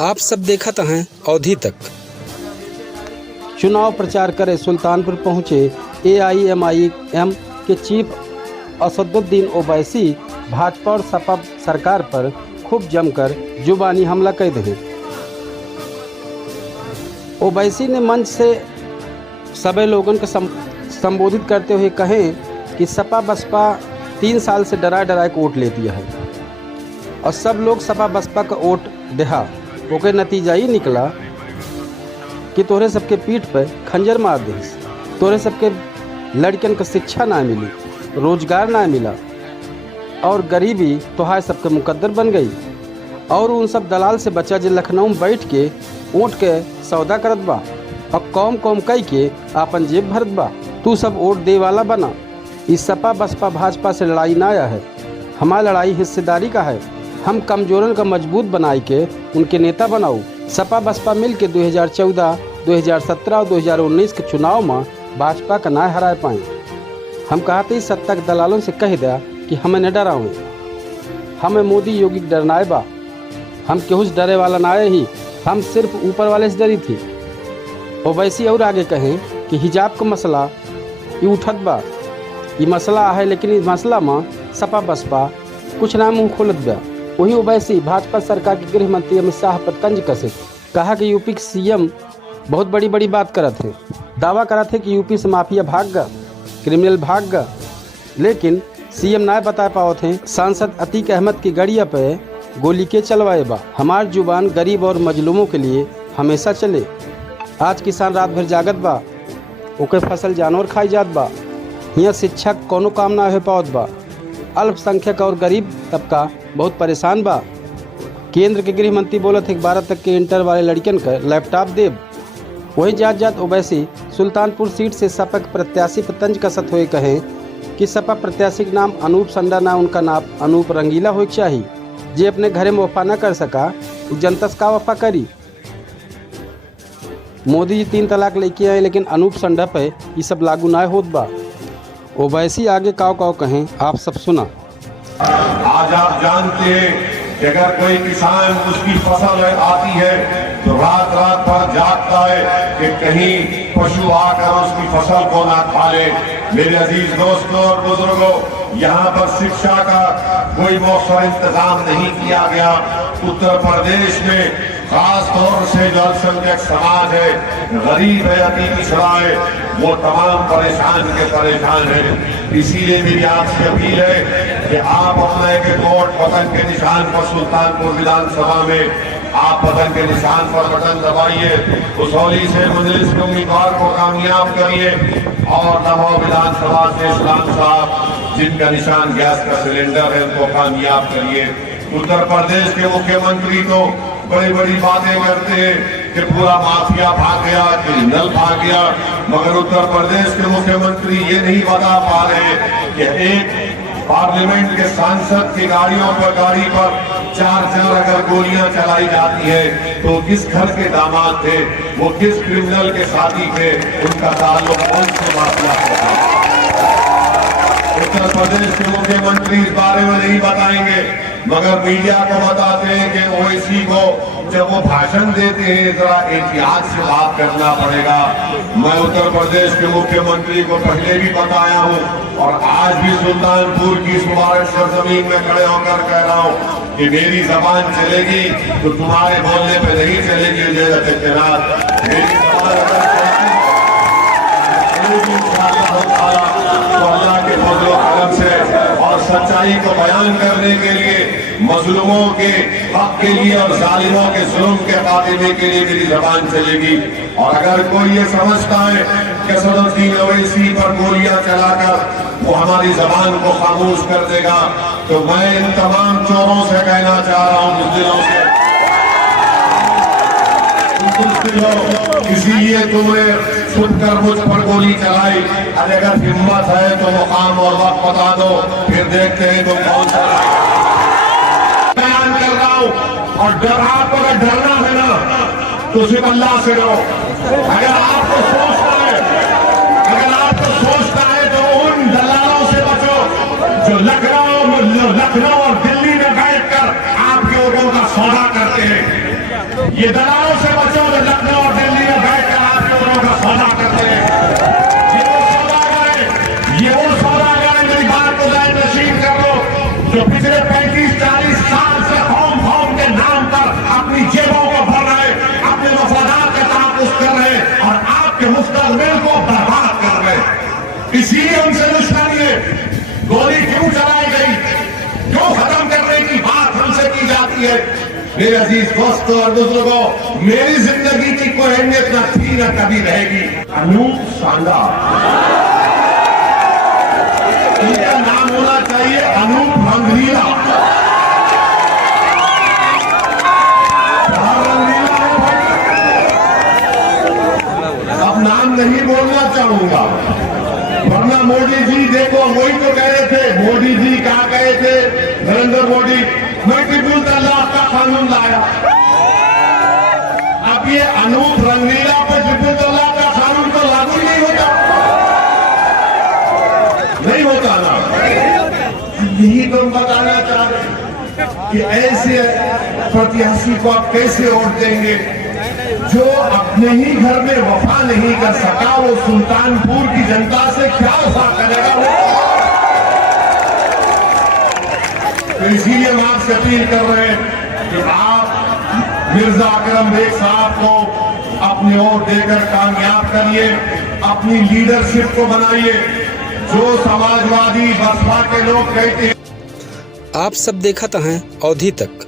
आप सब देखत हैं अवधि तक। चुनाव प्रचार करे सुल्तानपुर पहुंचे AIMIM के चीफ असदुद्दीन ओवैसी भाजपा और सपा सरकार पर खूब जमकर जुबानी हमला कर दिए। ओवैसी ने मंच से सभी लोगों को संबोधित करते हुए कहे कि सपा बसपा 3 साल से डरा के वोट ले दिया है और सब लोग सपा बसपा का वोट देहा। ओके नतीजा ही निकला कि तोरे सबके पीठ पर खंजर मार दे, तोरे सबके लड़कियन को शिक्षा ना मिली, रोजगार ना मिला और गरीबी तोहार सबके मुकद्दर बन गई। और उन सब दलाल से बचा जो लखनऊ में बैठ के ऊँट के सौदा करत बा और कौम कौम कई के आपन जेब भरत बा। तू सब वोट दे वाला बना। इस सपा बसपा भाजपा से लड़ाई ना आया है, हमारी लड़ाई हिस्सेदारी का है। हम कमजोरन का मजबूत बनाई के उनके नेता बनाओ। सपा बसपा मिल के 2014, 2017 और 2019 के चुनाव में भाजपा का ना हरा पाए। हम कहते ही सत्ता के दलालों से कह दिया कि हमें न डराओ, हमें मोदी योगी डरनाए बा। हम केहू से डरे वाला ना ही, हम सिर्फ ऊपर वाले से डरी थी। ओवैसी और आगे कहें कि हिजाब का मसला ये उठत बा, ये मसला है, लेकिन इस मसला में सपा बसपा कुछ ना मुँह खोलत बा। वही ओवैसी भाजपा सरकार के गृह मंत्री अमित शाह पर तंज कसे, कहा कि यूपी के CM बहुत बड़ी बड़ी बात करत थे, दावा करा थे कि यूपी से माफिया भाग गया, क्रिमिनल भाग गया, लेकिन CM ना बता पाओ थे। सांसद अतीक अहमद की गड़िया पे गोली के चलवाए बा। हमार जुबान गरीब और मजलूमों के लिए हमेशा चले। आज किसान रात भर जागत बा, ओके फसल जानवर खाई जात बा। यहाँ शिक्षक कोनो काम ना हो पावत बा। अल्पसंख्यक और गरीब तबका बहुत परेशान बा। केंद्र के गृह मंत्री बोले थे 12 तक के इंटर वाले लड़कियन का लैपटॉप देव। वही जात जात ओवैसी सुल्तानपुर सीट से सपा के प्रत्याशी पर तंज कसत हुए कहे कि सपा प्रत्याशी के नाम अनूप संडा ना, उनका नाम अनूप रंगीला हो चाहिए। जे अपने घरे में वफा न कर सका जनता से का वफा करी। मोदी जी 3 तलाक लेके आए, लेकिन अनूप संडा पे ये सब लागू ना होत बा। ओवैसी आगे काव कहें, आप सब सुना। आज आप जानते हैं कि अगर कोई किसान उसकी फसल आती है तो रात रात भर जागता है कि कहीं पशु आकर उसकी फसल को ना खा ले। मेरे अजीज दोस्तों और बुजुर्गों, यहाँ पर शिक्षा का कोई मौसर इंतजाम नहीं किया गया। उत्तर प्रदेश में खास तौर से जो अल्पसंख्यक समाज है, गरीब है, अति पिछड़ा है, वो तमाम परेशान के परेशान है। इसीलिए मेरी आपसे अपील है कि आप अपना एक वोट पतंग के निशान पर सुल्तानपुर विधानसभा में आप पतंग के निशान पर बटन दबाइए, उसौली से मजलिस के उम्मीदवार को कामयाब करिए और दमोह विधानसभा से इस्लाम साहब जिनका निशान गैस का सिलेंडर है उनको कामयाब करिए। उत्तर प्रदेश के मुख्यमंत्री तो बड़ी बड़ी बातें करते हैं कि पूरा माफिया भाग गया, क्रिमिनल भाग गया, मगर उत्तर प्रदेश के मुख्यमंत्री ये नहीं बता पा रहे कि एक पार्लियामेंट के सांसद की गाड़ी पर 4 अगर गोलियां चलाई जाती है तो किस घर के दामाद थे, वो किस क्रिमिनल के साथी थे, उनका ताल्लुक कौन से माफिया से था। उत्तर प्रदेश के मुख्यमंत्री इस बारे में नहीं बताएंगे, मगर मीडिया को बताते हैं कि ओवैसी को जब वो भाषण देते हैं जरा एहतियात से बात करना पड़ेगा। मैं उत्तर प्रदेश के मुख्यमंत्री को पहले भी बताया हूं और आज भी सुल्तानपुर की इस मुबारक सरजमीन में खड़े होकर कह रहा हूं कि मेरी जबान चलेगी तो तुम्हारे बोलने पे नहीं चलेगी। मेरी जबान तो अल्लाह के फजल करम से और सच्चाई को बयान करने के लिए, मजलूमों के हक के लिए और जालिमों के जुल्म के खात्मे के लिए मेरी जबान चलेगी। और अगर कोई ये समझता है कि असदुद्दीन ओवैसी पर गोलियां चलाकर वो हमारी जबान को खामोश कर देगा, तो मैं इन तमाम चोरों से कहना चाह रहा हूं, बुज़दिलों से, इसीलिए तुमने सुनकर मुझ पर गोली चलाई। अगर हिम्मत है तो मुकाम और वक्त बता दो, फिर देखते हैं तुम कौन सा बयान कर रहा हूं। और डर आपको अगर डरना है ना तो सिर्फ अल्लाह से डरो। अगर आपको सोचता है तो उन दलालों से बचो जो लखनऊ और दिल्ली में बैठकर आपके लोगों का सौदा करते हैं। ये दलालों से बचो जो लखनऊ और दिल्ली में बैठकर आपके वोटों का सौदा करते हैं। ये वो सौदागर है, मेरी बात को ज़रा नशीन कर लो, जो पिछले 35-40 साल से कौम के नाम पर अपनी जेबों को भर रहे, अपने वफादार का तहफ़्फ़ुज़ कर रहे और आपके मुस्तक़बिल को बर्बाद कर रहे। इसीलिए उनसे दुश्मनी है। गोली क्यों चलाई गई, क्यों खत्म करने की बात हमसे की जाती है। मेरे अजीज दोस्तों और बुजुर्गों, मेरी जिंदगी की कोई अहमियत न थी न कभी रहेगी। अनूप सांगा, इनका नाम होना चाहिए अनूप रंगलीला। अब नाम नहीं बोलना चाहूंगा, वरना मोदी जी देखो वही तो कह रहे थे। मोदी जी कहा गए थे, नरेंद्र मोदी, मैं ट्रिपल तलाक का कानून लाया। अब ये अनूप रंगीला पे ट्रिपल तलाक का कानून तो लागू ही नहीं होता ना। यही तो हम बताना चाह रहे हैं कि ऐसे प्रत्याशी को आप कैसे वोट देंगे जो अपने ही घर में वफा नहीं कर सका। वो सुल्तानपुर की जनता से क्या वफा करेगा वो। तो इसीलिए हम आपसे अपील कर रहे हैं कि आप मिर्जा अकरम बेग साहब को अपने वोट देकर कामयाब करिए, अपनी लीडरशिप को बनाइए। जो समाजवादी बसपा के लोग कहते हैं। आप सब देखत हैं अवधि तक।